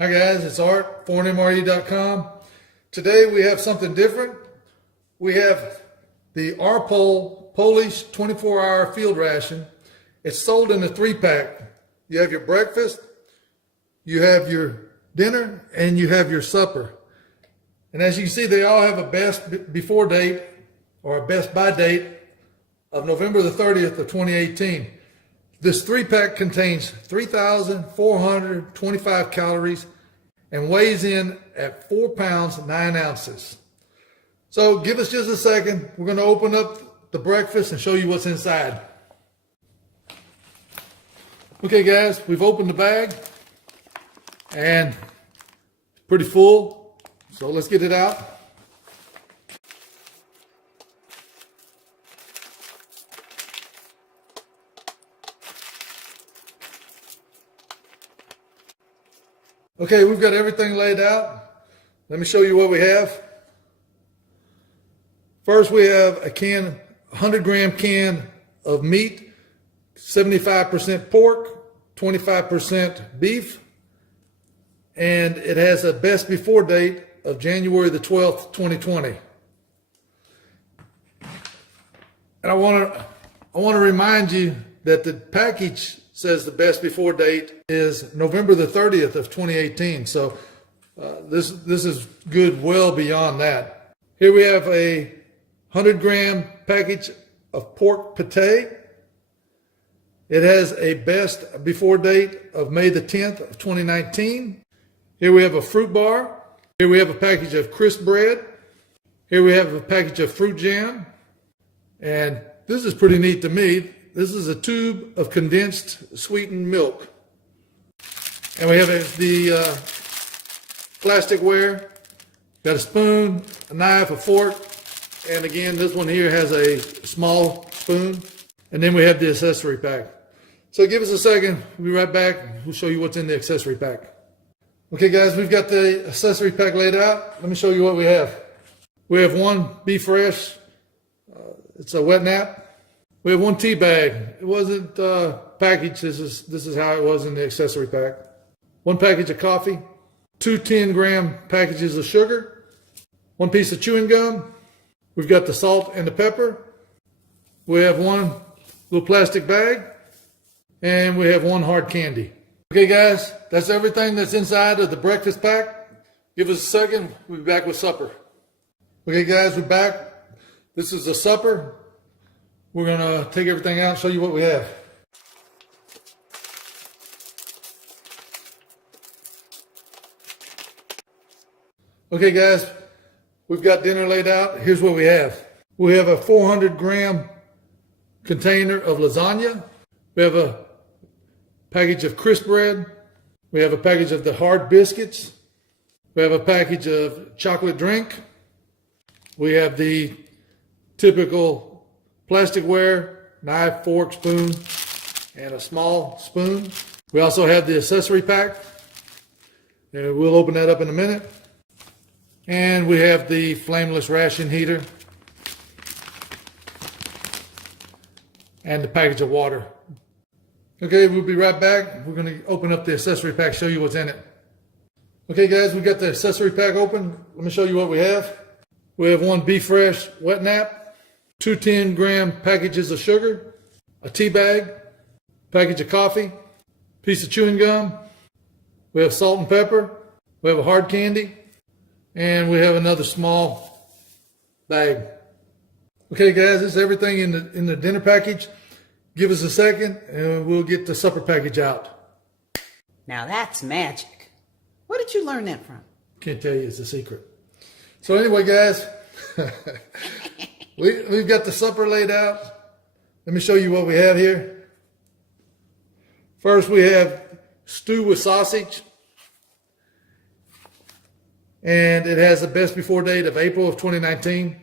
Hi guys, it's Art, ForeignMRE.com. Today we have something different. We have the RPOL Polish 24-hour field ration. It's sold in a 3-pack. You have your breakfast, you have your dinner, and you have your supper. And as you can see, they all have a best before date or a best by date of November the 30th of 2018. This 3-pack contains 3,425 calories and weighs in at 4 pounds, 9 ounces. So give us just a second. We're going to open up the breakfast and show you what's inside. Okay guys, we've opened the bag and it's pretty full. So let's get it out. Okay, we've got everything laid out. Let me show you what we have. First, we have a 100-gram can of meat, 75% pork, 25% beef, and it has a best before date of January the 12th, 2020. And I want to remind you that the package says the best before date is November the 30th of 2018. So this is good well beyond that. Here we have a 100-gram package of pork pate. It has a best before date of May the 10th of 2019. Here we have a fruit bar. Here we have a package of crisp bread. Here we have a package of fruit jam. And this is pretty neat to me. This is a tube of condensed sweetened milk. And we have the plasticware. Got a spoon, a knife, a fork. And again, this one here has a small spoon. And then we have the accessory pack. So give us a second. We'll be right back. We'll show you what's in the accessory pack. Okay guys, we've got the accessory pack laid out. Let me show you what we have. We have one Be Fresh. It's a wet nap. We have one tea bag. It wasn't packaged. This is how it was in the accessory pack. One package of coffee. 2 10-gram packages of sugar. One piece of chewing gum. We've got the salt and the pepper. We have one little plastic bag. And we have one hard candy. Okay guys, that's everything that's inside of the breakfast pack. Give us a second. We'll be back with supper. Okay guys, we're back. This is the supper. We're going to take everything out and show you what we have. Okay guys, we've got dinner laid out. Here's what we have. We have a 400-gram container of lasagna. We have a package of crisp bread. We have a package of the hard biscuits. We have a package of chocolate drink. We have the typical plasticware, knife, fork, spoon, and a small spoon. We also have the accessory pack, and we'll open that up in a minute. And we have the flameless ration heater and the package of water. Okay, we'll be right back. We're going to open up the accessory pack, show you what's in it. Okay guys, we got the accessory pack open. Let me show you what we have. We have one Be Fresh wet nap. 2 10-gram packages of sugar, a tea bag, package of coffee, piece of chewing gum. We have salt and pepper. We have a hard candy, and we have another small bag. Okay, guys, this is everything in the dinner package. Give us a second, and we'll get the supper package out. Now that's magic. Where did you learn that from? Can't tell you, it's a secret. So anyway, guys. We've got the supper laid out. Let me show you what we have here. First, we have stew with sausage. And it has a best before date of April of 2019.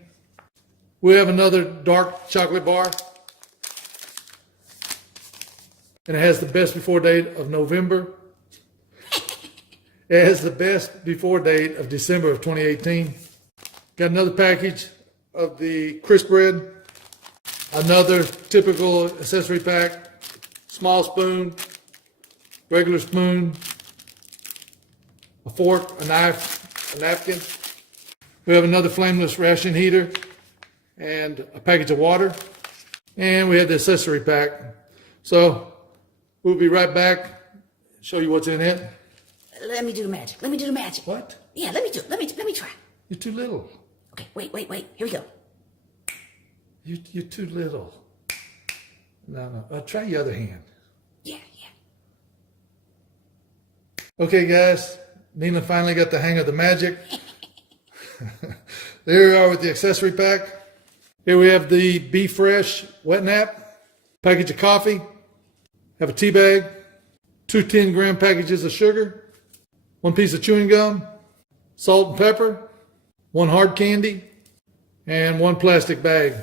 We have another dark chocolate bar. And it has the best before date of November. It has the best before date of December of 2018. Got another package of the crisp bread, another typical accessory pack, small spoon, regular spoon, a fork, a knife, a napkin. We have another flameless ration heater and a package of water. And we have the accessory pack. So we'll be right back, show you what's in it. Let me do the magic. Let me do the magic. What? Yeah, let me try. You're too little. Okay, wait. Here we go. You're too little. No. Try your other hand. Yeah. Okay, guys. Nina finally got the hang of the magic. There we are with the accessory pack. Here we have the Be Fresh wet nap, package of coffee, have a tea bag, 2 10-gram packages of sugar, 1 piece of chewing gum, salt and pepper, 1 hard candy, and 1 plastic bag.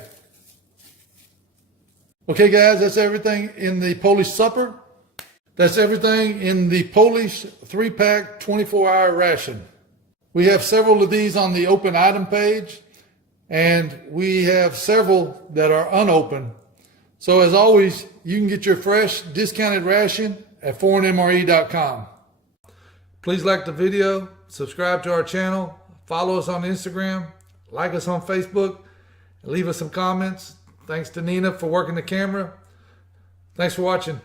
Okay, guys, that's everything in the Polish supper. That's everything in the Polish 3-pack 24-hour ration. We have several of these on the open item page, and we have several that are unopened. So as always, you can get your fresh discounted ration at ForeignMRE.com. Please like the video, subscribe to our channel, follow us on Instagram, like us on Facebook, and leave us some comments. Thanks to Nina for working the camera. Thanks for watching.